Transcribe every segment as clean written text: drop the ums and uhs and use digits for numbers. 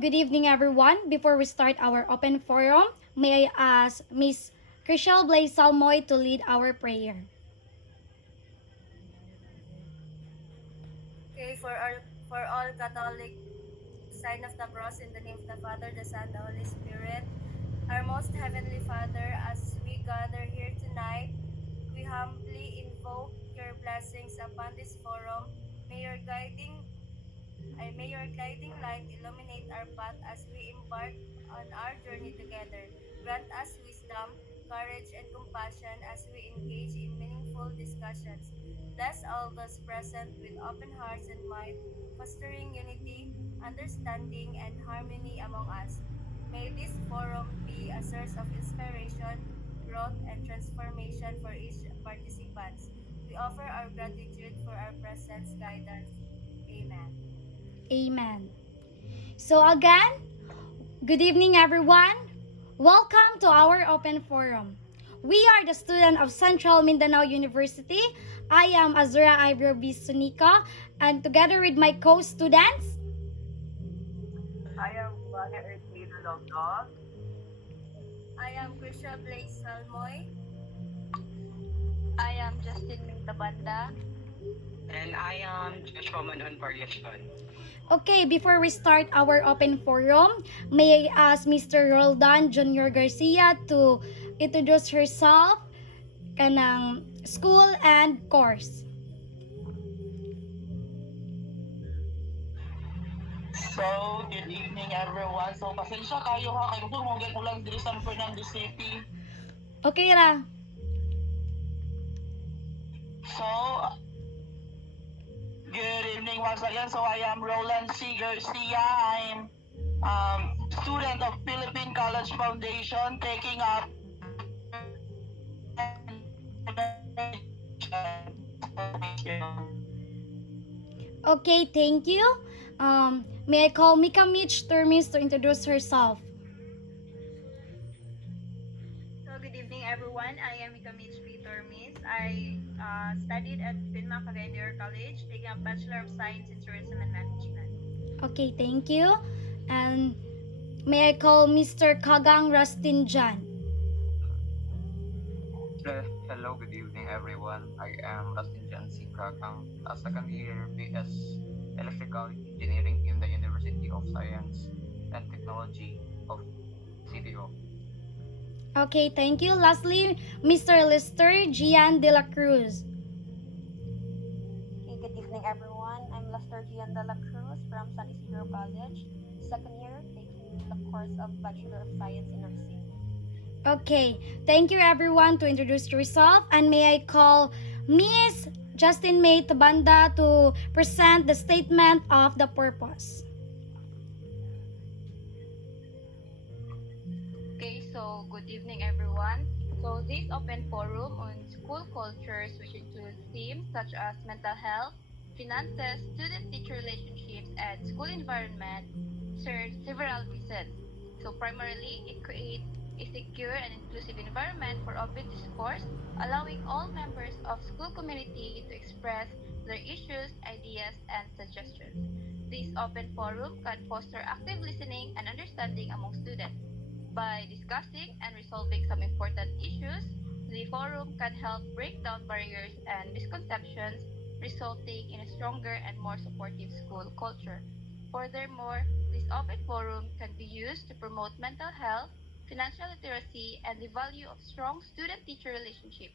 Good evening, everyone. Before we start our open forum, may I ask Miss Chriselle Blaise Salmoy to lead our prayer. Okay, for all Catholic, sign of the cross in the name of the Father, the Son, the Holy Spirit. Our most heavenly Father, as we gather here tonight, we humbly invoke your blessings upon this forum. May your guiding may your guiding light illuminate our path as we embark on our journey together. Grant us wisdom, courage, and compassion as we engage in meaningful discussions. Bless all those present with open hearts and mind, fostering unity, understanding, and harmony among us. May this forum be a source of inspiration, growth, and transformation for each participants. We offer our gratitude for our presence, guidance. Amen. Amen. So again, good evening, everyone. Welcome to our open forum. We are the student of Central Mindanao University. I am Azura Ibro B. Sunika, and together with my co-students, I am Vanya Ertlino Longdon. I am Krisha Blaze Salmoy. I am Justin Mintabanda. And I am Joshua Manon Variation. okay, before we start our open forum, may I ask Mr. Roldan Junior Garcia to introduce herself, kanang school and course. So, good evening everyone. So, pasensya kayo ha. Kayo kung mong ulang diri San Fernando City. Okay ra. So, good evening once again. So, I am Roland C. Garcia. I'm student of Philippine College Foundation taking up Okay, thank you. May I call Mika Mitch Termis to introduce herself. So, good evening, everyone. I am Ikamich Peter Miss. I studied at Pinma Cagayan College, taking a Bachelor of Science in Tourism and Management. Okay, thank you. And may I call Mr. Kagang Rustin Jan. Hello, good evening everyone. I am Rustin Jansi Kakang, a second year BS Electrical Engineering in the University of Science and Technology of CDO. Okay, thank you. Lastly, Mr. Lester Gian de la Cruz. Okay, good evening everyone. I'm Lester Gian de la Cruz from San Isidro College, second year, taking the course of Bachelor of Science in Nursing. Okay, thank you everyone to introduce yourself, and may I call Miss Justin May Tabanda to present the statement of the purpose. Okay, so good evening, everyone. So, this open forum on school cultures, which includes themes such as mental health, finances, student-teacher relationships, and school environment, serves several reasons. So, primarily, it creates a secure and inclusive environment for open discourse, allowing all members of school community to express their issues, ideas, and suggestions. This open forum can foster active listening and understanding among students. By discussing and resolving some important issues, the forum can help break down barriers and misconceptions, resulting in a stronger and more supportive school culture. Furthermore, this open forum can be used to promote mental health, financial literacy, and the value of strong student teacher relationship.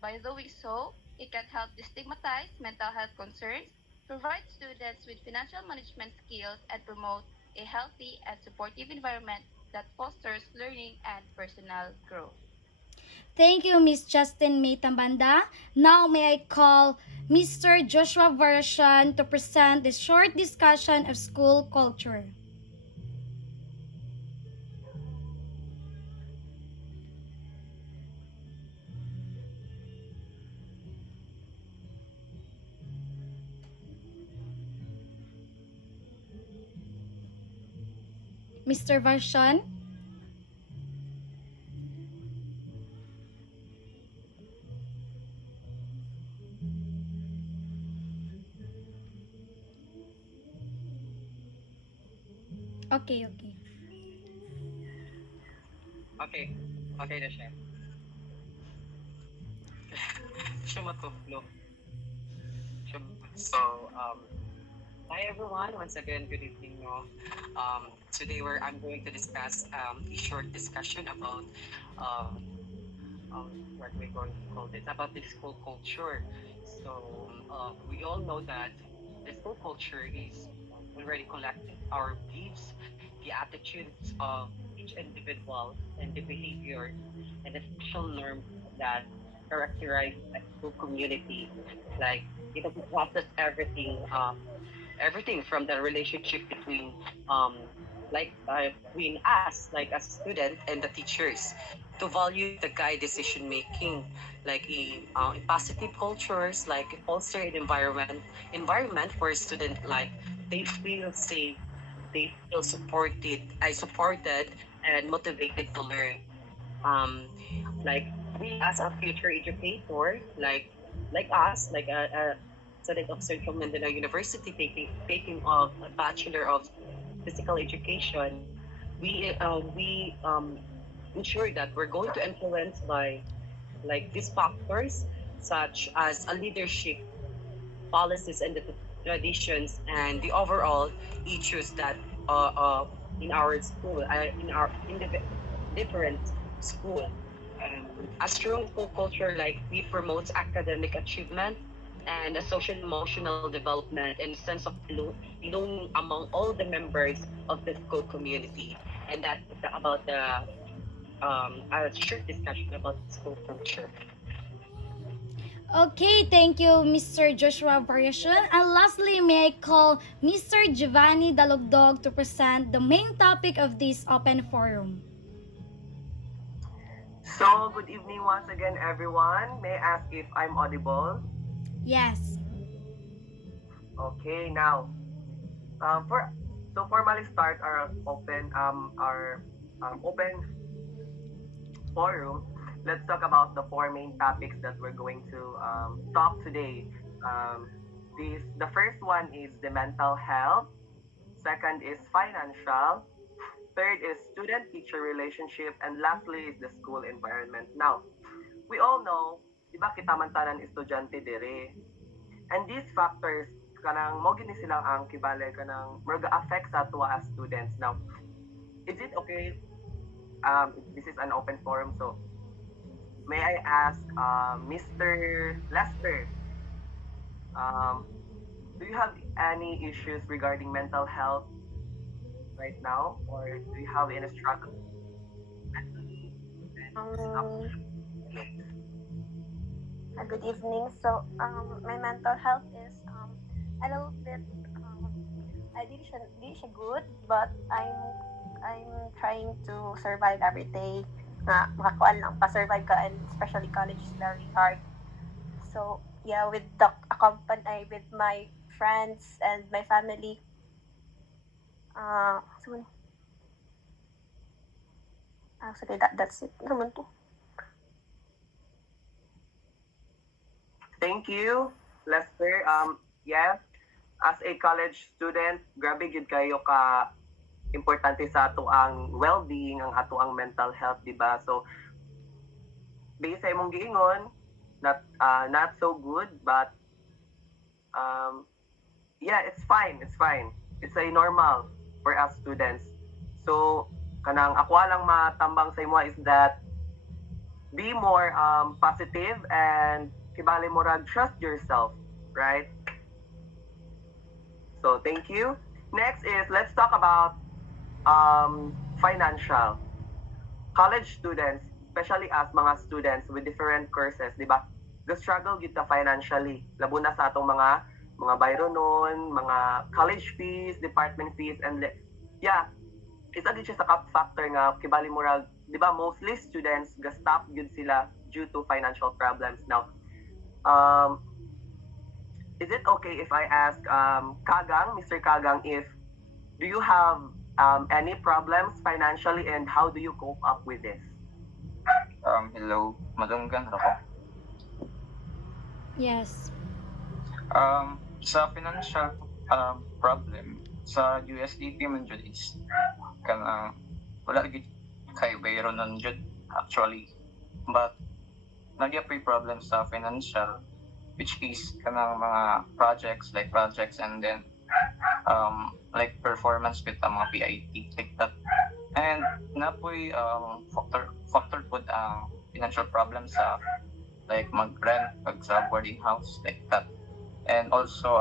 By doing so, it can help destigmatize mental health concerns, provide students with financial management skills, and promote a healthy and supportive environment that fosters learning and personal growth. Thank you, Miss Justin May Tambanda. Now may I call Mr. Joshua Varashan to present the short discussion of school culture. Mr. Varashan? Okay, okay. Okay. Okay na siya. Siya matutlo. So, hi everyone. Once again, good evening. No? Today I'm going to discuss a short discussion about what we're going to call this, about the school culture. So, we all know that the school culture is already collecting our beliefs, the attitudes of each individual, and the behavior and the social norms that characterize a school community. Like it encompasses everything from the relationship between between us, like as student, and the teachers, to value the guide decision making, like a positive cultures, like foster an environment where student like they feel safe, they feel supported and motivated to learn. Um, like we as a future educator, like us, like a student of Central Mindanao University taking of a Bachelor of Physical Education, we ensure that we're going to influence by like these factors such as a leadership, policies, and the traditions, and the overall issues that in our school, in the different school. Um, a strong school culture, like we promote academic achievement and a social emotional development and a sense of belonging among all the members of the school community. And that's about the a short discussion about school culture. Okay, thank you, Mr. Joshua Variation. And lastly, may I call Mr. Giovanni Dalugdog to present the main topic of this open forum. So, good evening once again, everyone. May I ask if I'm audible? Yes. Okay, now, formally start our open forum. Let's talk about the four main topics that we're going to talk today. Um, the first one is the mental health. Second is financial. Third is student-teacher relationship, and lastly is the school environment. Now, we all know, di ba kita man tanan estudyante dire, and these factors kanang mo gini sila ang kibale kanang mga affect sa tuwa as students. Now, is it okay? This is an open forum, so may I ask Mr. Lester, um, do you have any issues regarding mental health right now, or do you have any struggle mentally and stuff? Um, Good evening. So, my mental health is a little bit I did siya good, but I'm trying to survive every day. Nga makakuan lang pa-survive ka, and especially college is very hard. So, yeah, with the accompany with my friends and my family. So, actually that's it. Naman to. Thank you, Lester. Yeah, as a college student, grabe gid kayo ka importante sa ato ang well-being, ang ato ang mental health, di ba? So, based sa imong giingon, not so good, but yeah, it's fine. It's fine. It's a normal for us students. So, kanang ako lang matambang sa imo is that be more positive and kibali mo rag trust yourself, right? So, thank you. Next is let's talk about financial. College students, especially as mga students with different courses, di ba? The struggle kita financially. Labo na sa atong mga bayro nun, mga college fees, department fees, and yeah, isa din siya sa factor nga kibali mo rag, di ba, mostly students ga-stop yun sila due to financial problems. Now, is it okay if I ask Kagang, Mr. Kagang, if do you have any problems financially and how do you cope up with this? Hello, madunggan ako. Yes. Sa financial problem, sa USDT man jud is kanang wala gid kay bayro nun jud actually, but nagyapay problem sa financial, which is kanang mga projects and then like performance with ang mga PIT like that. And napoy factor pud ang financial problem sa like mag-rent pag sa boarding house like that. And also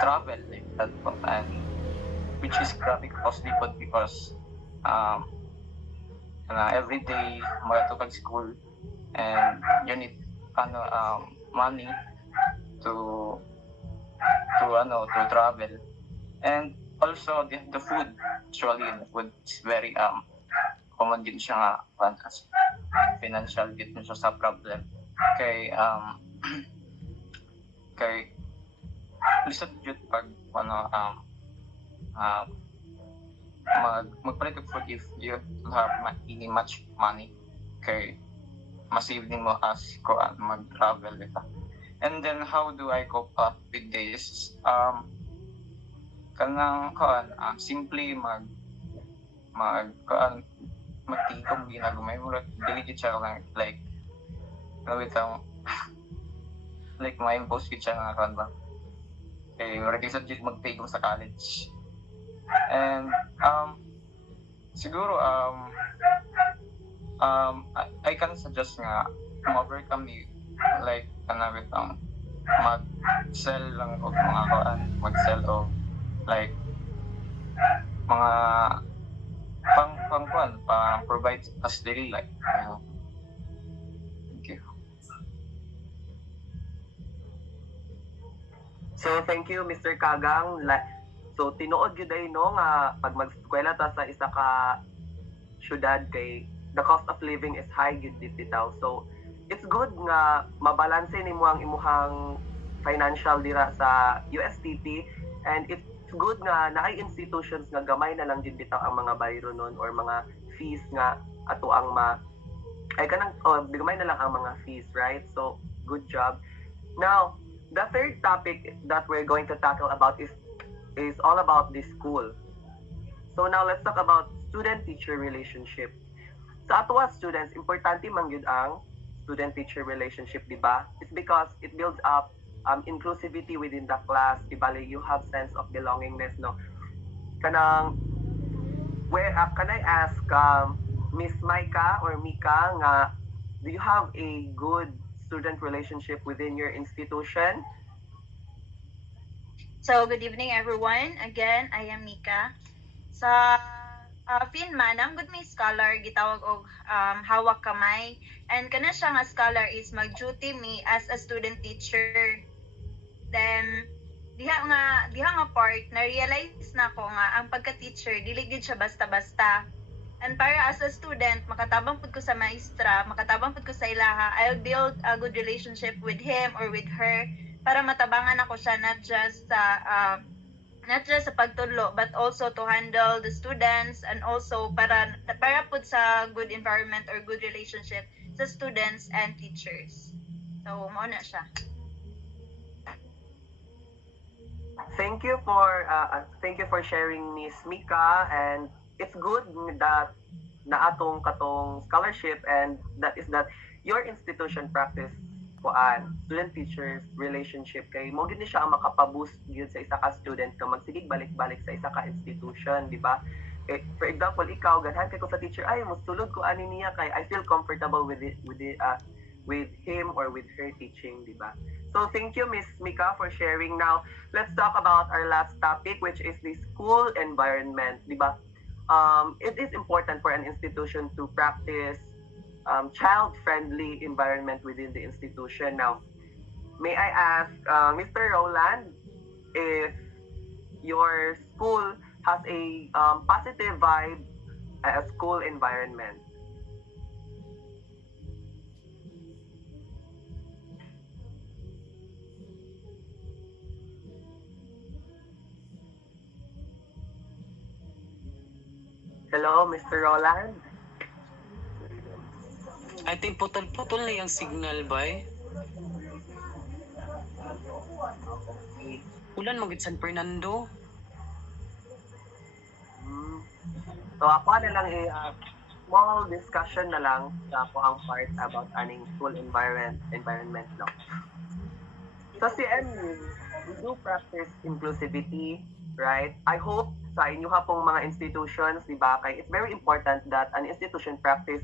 travel like that po, and which is grabe costly po because every day magatupag school and you need money to to travel. And also the food, actually the food is very common din siya nga as financial din siya sa problem kay kay lisod jud pag magpalit og food if you don't have any much money kay masave din mo as mag-travel ita. And then how do I cope up with this? Simply magtigom ginagumay mo dili gid siya like bitaw like may impose gid siya nga kan ba kay wala kay sad gid magtigom sa college. And siguro I can suggest nga overcome ni like mag-sell lang og mga mag-sell og like mga provide us daily life. Thank you. So thank you Mr. Kagang. So tinuod gyud ay no nga pag mag-eskwela ta sa isa ka syudad kay the cost of living is high gyud dito bitaw. So it's good nga mabalanse nimo ang imuhang financial dira sa USTT, and it's good nga naay institutions nga gamay na lang gyud bitaw ang mga bayro nun or mga fees nga ato ang gamay na lang ang mga fees, right? So good job. Now the third topic that we're going to tackle about is all about the school. So now let's talk about student-teacher relationship. Sa ato as students, importante man gyud ang student-teacher relationship, di ba? It's because it builds up inclusivity within the class. Di ba? You have sense of belongingness, no? Can I ask Miss Maika or Mika nga, do you have a good student relationship within your institution? So, good evening everyone. Again, I am Mika. Sa Finman, ang good may scholar, gitawag og hawak kamay. And kana siya nga scholar is mag-duty me as a student teacher. Then, diha nga part, na-realize na ko nga ang pagka-teacher, dili gid siya basta-basta. And para as a student, makatabang pud ko sa maestra, makatabang pud ko sa ilaha, I'll build a good relationship with him or with her para matabangan ako siya not just sa pagtudlo but also to handle the students, and also para pud sa good environment or good relationship sa students and teachers. So mao na siya. Thank you for sharing, Miss Mika, and it's good that na atong katong scholarship and that your institution practice student teachers relationship kay mo gid ni siya ang makapaboost gyud sa isa ka student ka magsigig balik-balik sa isa ka institution, di ba? For example, ikaw ganahan kay ko sa teacher, ay mo sulod ko ani niya kay I feel comfortable with him or with her teaching, di ba? So thank you Miss Mika for sharing. Now, let's talk about our last topic, which is the school environment, di ba? It is important for an institution to practice child-friendly environment within the institution. Now, may I ask Mr. Roland if your school has a positive vibe school environment? Hello, Mr. Roland? I think putol-putol na yung signal ba eh? ulan magid San Fernando. So ako na lang small discussion na lang sa ako ang part about aning school environment no. So si MU, we do practice inclusivity, right? I hope sa inyo ha pong mga institutions, di ba, kay it's very important that an institution practice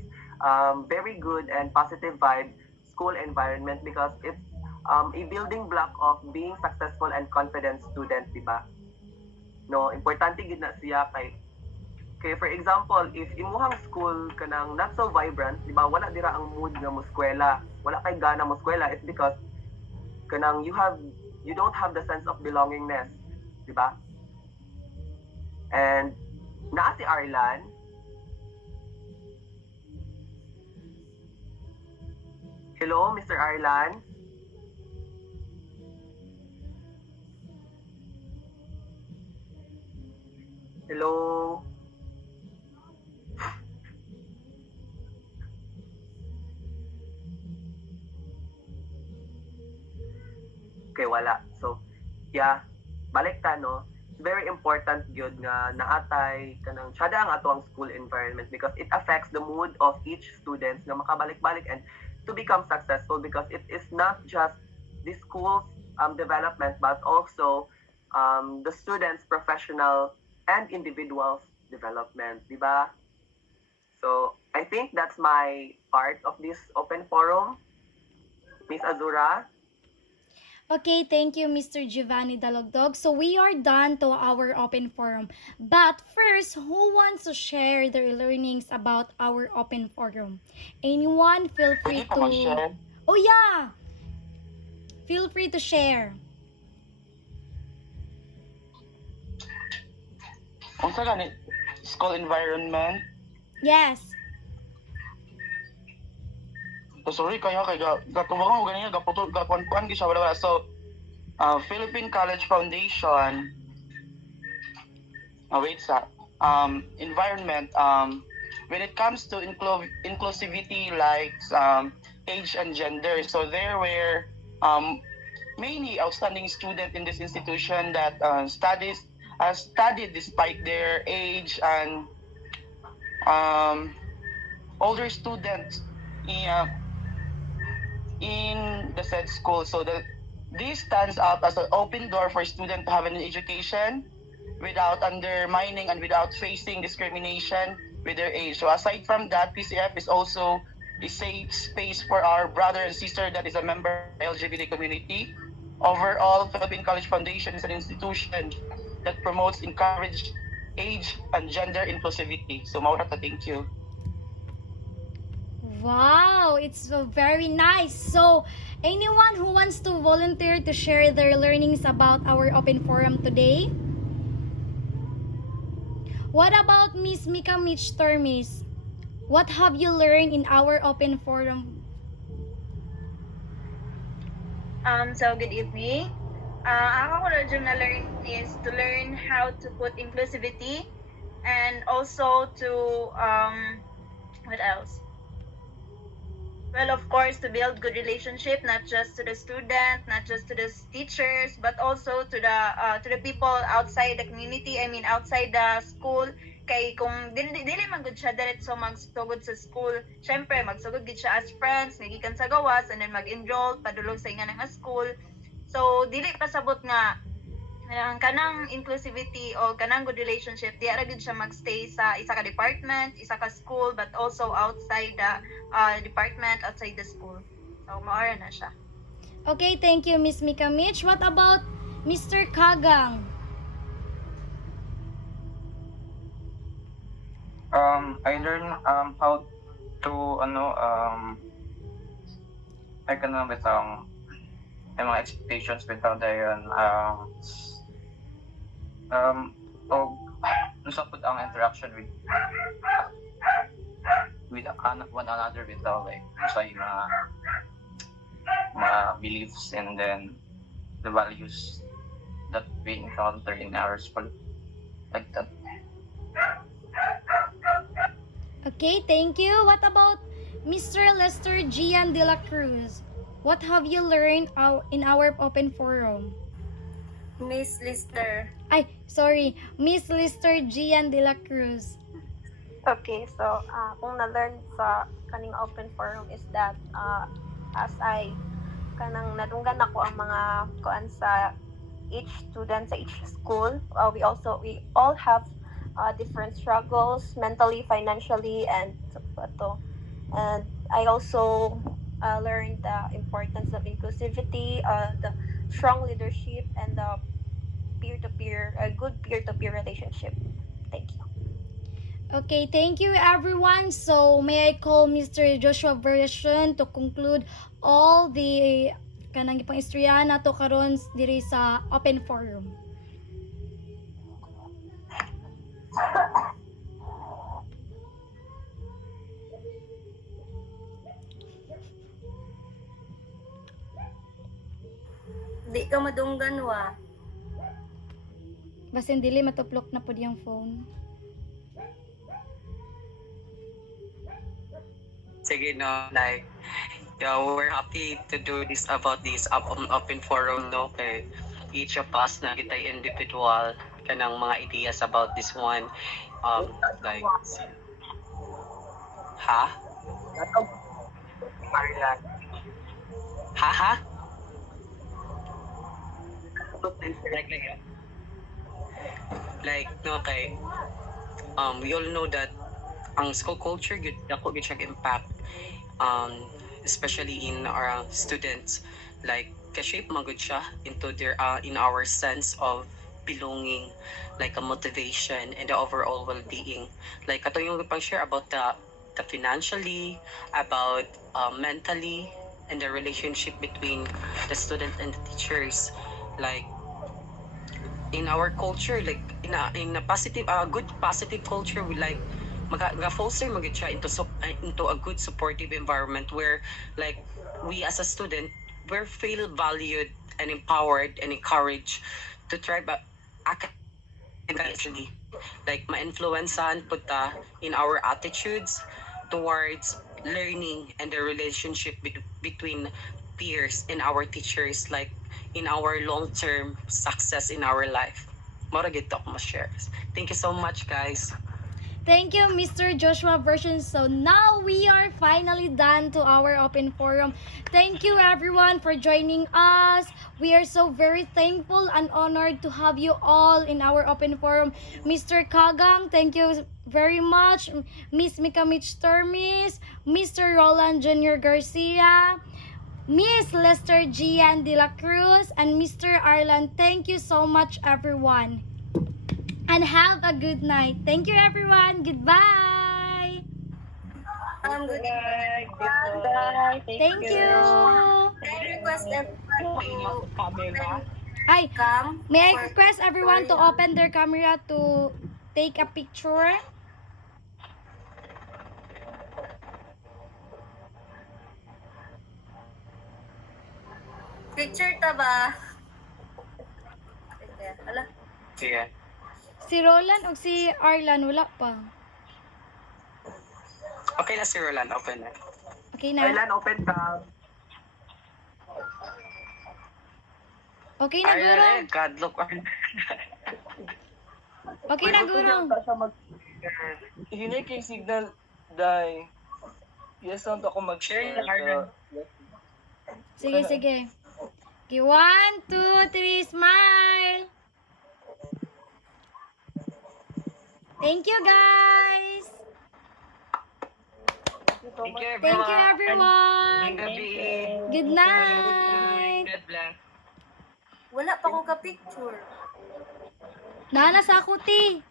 very good and positive vibe school environment because it's a building block of being successful and confident student, di ba? No, importante gid na siya kay for example, if imuhang school kanang not so vibrant, di ba, wala dira ang mood nga moskwela, wala kay gana moskwela, it's because kanang you don't have the sense of belongingness, di ba? And naa si Arlan. Hello, Mr. Arlan. Hello. Okay, wala. So, yeah, balik ta, no? Very important gyud nga naatay kanang tsada ang ato ang school environment because it affects the mood of each student nga makabalik-balik and to become successful because it is not just the school's development but also the students' professional and individuals' development, di ba? So, I think that's my part of this open forum. Miss Azura? Okay, thank you, Mr. Giovanni Dalogdog. So we are done to our open forum. But first, who wants to share their learnings about our open forum? Anyone, feel free Pwede pa to... mag-share? Oh yeah! Feel free to share. Unsa gani school environment? Yes. So sorry kaya kay gatubangan mo ganyan gaputol gakuan gi siya wala. So Philippine College Foundation environment when it comes to inclusivity like age and gender, so there were many outstanding students in this institution that studied despite their age and older students in the said school. So this stands out as an open door for students to have an education without undermining and without facing discrimination with their age. So aside from that, PCF is also a safe space for our brother and sister that is a member of the LGBT community. Overall, Philippine College Foundation is an institution that promotes, encourage age and gender inclusivity. So Maurata, thank you. Wow, it's so very nice. So, anyone who wants to volunteer to share their learnings about our open forum today? What about Miss Mika Mitch Tormis? What have you learned in our open forum? So good evening. Ako na learn is to learn how to put inclusivity and also to what else? Well, of course, to build good relationship, not just to the student, not just to the teachers, but also to the people outside the community. I mean, outside the school. Kay kung dili man gud siya diretso magsugod sa school, syempre magsugod gid siya as friends, magikan sa gawas, and then mag-enroll padulong sa inga nga school. So dili pasabot nga ang kanang inclusivity o kanang good relationship, di ara gid siya magstay sa isa ka department, isa ka school, but also outside the department, outside the school. So maara na siya. Okay, thank you, Miss Mika Mitch. What about Mr. Kagang? I learned how to I can bitaw yung mga expectations bitaw dayon o nusa pud ang interaction with one another bitaw, like sa mga beliefs and then the values that we encounter in our school, like that. Okay, thank you. What about Mr. Lester Gian de la Cruz? What have you learned in our open forum? Miss Lister. Ay, sorry. Miss Lister Gian de la Cruz. Okay, so kung na-learn sa kaning open forum is that as I kanang nadunggan ako ang mga kuan sa each student sa each school, we all have different struggles mentally, financially, and and I also learned the importance of inclusivity, the strong leadership, and the good peer-to-peer relationship. Thank you. Okay, thank you everyone. So, may I call Mr. Joshua Version to conclude all the kanang ipang istorya nato karon diri sa open forum. Di ka madunggan wa. Basin dili matuplok na pod yung phone. Sige, no, like, yeah, we're happy to do this about this open forum, no, kay each of us na kita individual kanang mga ideas about this one, like, ha? Ha? Like, no, kay, we all know that ang school culture gud dako gud siya impact, especially in our students, like ka-shape magud siya into their in our sense of belonging, like a motivation and the overall well-being, like ato yung pang share about the financially, about mentally, and the relationship between the student and the teachers, like in our culture, like in a positive good positive culture, we like foster magid siya into a good supportive environment where like we as a student we feel valued and empowered and encouraged to try academically, like ma-influencean puta in our attitudes towards learning and the relationship between peers and our teachers, like in our long-term success in our life. Mora gid ako ma-share. Thank you so much, guys. Thank you, Mr. Joshua Version. So now we are finally done to our open forum. Thank you everyone for joining us. We are so very thankful and honored to have you all in our open forum. Mr. Kagang, thank you very much. Miss Mika Mitch Termis, Mr. Roland Jr. Garcia, Miss Lester Gian de la Cruz, and Mr. Arlan. Thank you so much everyone. And have a good night. Thank you everyone. Goodbye. Good night. Thank you. Can I request everyone to Ay, come? may I for request everyone to tutorial? open their camera to take a picture? Picture ta ba? Ala. Sige. Si Roland o si Arlan, wala pa. Okay na si Roland, open na. Okay na? Arlan, open ka. Okay na, Guro? God, look. Okay na, Guro? Hinay kay signal, dai. Yes, lang ako mag-share. Share na, Arlan. Sige, sige. Okay, 1, 2, 3, smile! Thank you, guys! Thank you, everyone. Thank you, everyone! Good night! God bless. Wala pa ko ka picture. Nana sa ako, ti.